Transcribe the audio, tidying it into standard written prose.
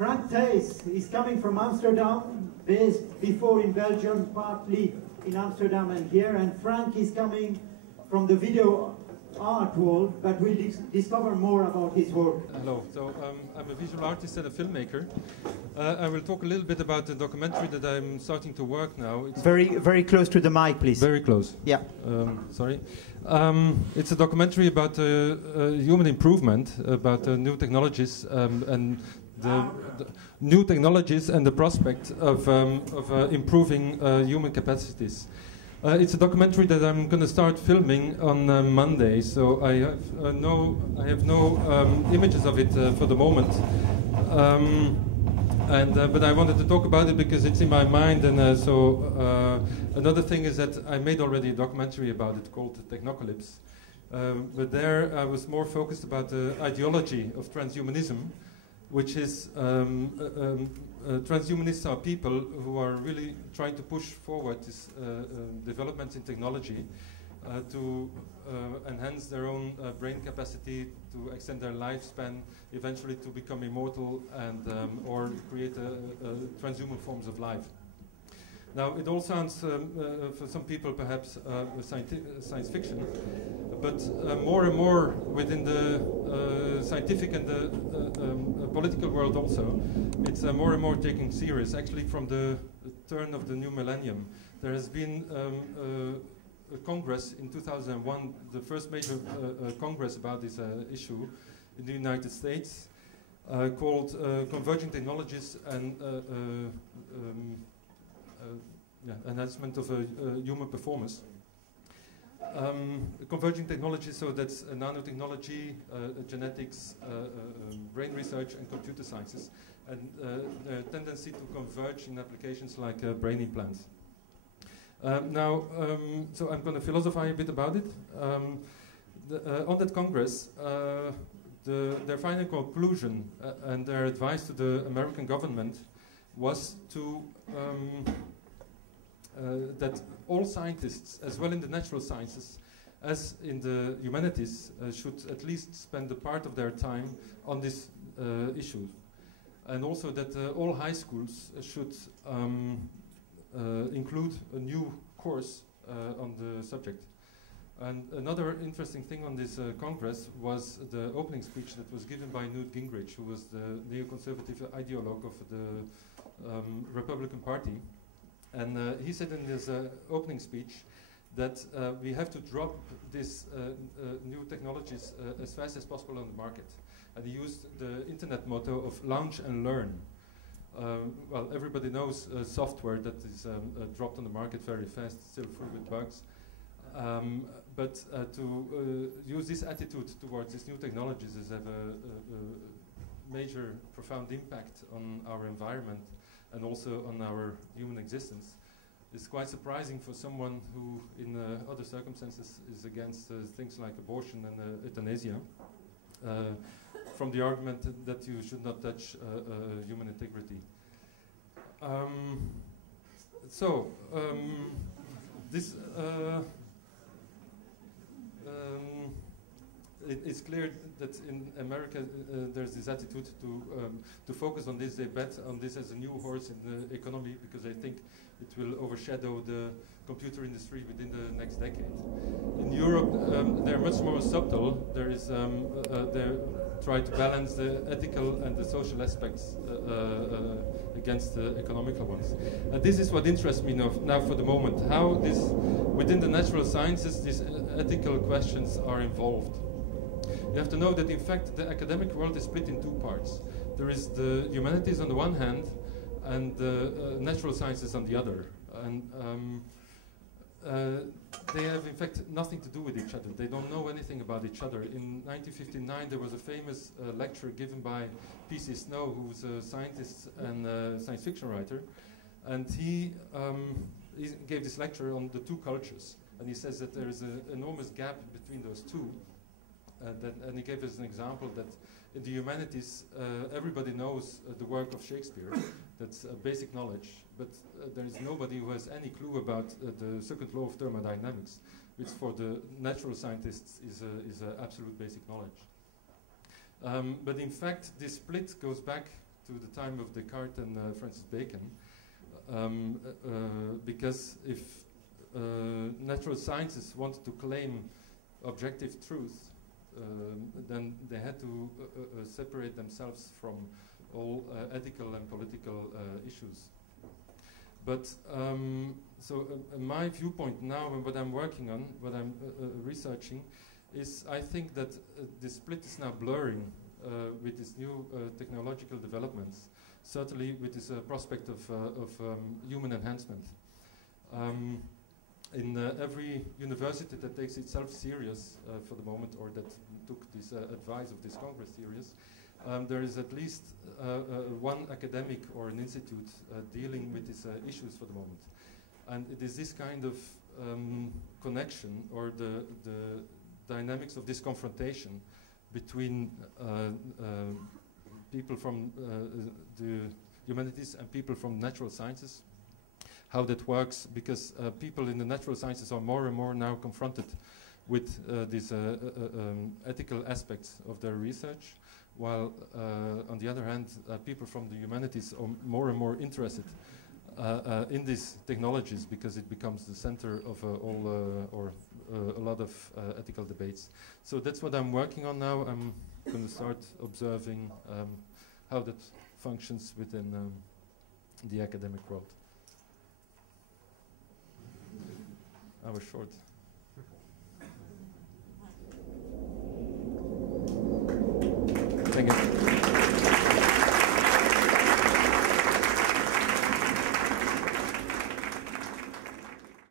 Frank Thijs is coming from Amsterdam, based before in Belgium, partly in Amsterdam and here, and Frank is coming from the video art world, but we'll discover more about his work. Hello, so I'm a visual artist and a filmmaker. I will talk a little bit about the documentary that I'm starting to work now. It's very close to the mic, please. Very close. Yeah. Sorry. It's a documentary about human improvement, about new technologies and the new technologies and the prospect of improving human capacities. It's a documentary that I'm going to start filming on Monday, so I have no images of it for the moment. But I wanted to talk about it because it's in my mind, and another thing is that I made already a documentary about it called Technocalypse. But there I was more focused about the ideology of transhumanism, which is transhumanists are people who are really trying to push forward this developments in technology to enhance their own brain capacity, to extend their lifespan, eventually to become immortal, and or create transhuman forms of life. Now, it all sounds, for some people, perhaps science fiction, but more and more within the scientific and the political world also, it's more and more taken serious. Actually, from the turn of the new millennium, there has been a congress in 2001, the first major congress about this issue in the United States, called Converging Technologies and enhancement of human performance. Converging technologies, so that's nanotechnology, genetics, brain research, and computer sciences, and the tendency to converge in applications like brain implants. So I'm going to philosophize a bit about it. On that Congress, their final conclusion and their advice to the American government was to that all scientists, as well in the natural sciences as in the humanities, should at least spend a part of their time on this issue. And also that all high schools should include a new course on the subject. And another interesting thing on this Congress was the opening speech that was given by Newt Gingrich, who was the neoconservative ideologue of the Republican Party. And he said in his opening speech that we have to drop these new technologies as fast as possible on the market. And he used the internet motto of launch and learn. Well, everybody knows software that is dropped on the market very fast, still full with bugs. But to use this attitude towards these new technologies is have a major, profound impact on our environment and also on our human existence. It's quite surprising for someone who, in other circumstances, is against things like abortion and euthanasia, from the argument that you should not touch human integrity. It's clear that in America there's this attitude to focus on this. They bet on this as a new horse in the economy because they think it will overshadow the computer industry within the next decade. In Europe, they're much more subtle. There is they try to balance the ethical and the social aspects against the economical ones. And this is what interests me now for the moment. How this within the natural sciences these ethical questions are involved. You have to know that, in fact, the academic world is split in two parts. There is the humanities on the one hand, and the natural sciences on the other. And they have, in fact, nothing to do with each other. They don't know anything about each other. In 1959, there was a famous lecture given by P.C. Snow, who's a scientist and a science fiction writer. And he gave this lecture on the two cultures. And he says that there is an enormous gap between those two. And he gave us an example that in the humanities, everybody knows the work of Shakespeare. That's basic knowledge. But there is nobody who has any clue about the second law of thermodynamics, which for the natural scientists is absolute basic knowledge. But in fact, this split goes back to the time of Descartes and Francis Bacon, because if natural sciences wanted to claim objective truth, then they had to separate themselves from all ethical and political issues. But my viewpoint now and what I'm working on, what I'm researching, is I think that the split is now blurring with these new technological developments, certainly with this prospect of human enhancement. In every university that takes itself serious for the moment, or that took this advice of this Congress serious, there is at least one academic or an institute dealing with these issues for the moment. And it is this kind of connection, or the dynamics of this confrontation between people from the humanities and people from natural sciences, how that works, because people in the natural sciences are more and more now confronted with these ethical aspects of their research, while on the other hand, people from the humanities are more and more interested in these technologies, because it becomes the center of a lot of ethical debates. So that's what I'm working on now. I'm going to start observing how that functions within the academic world. I was short.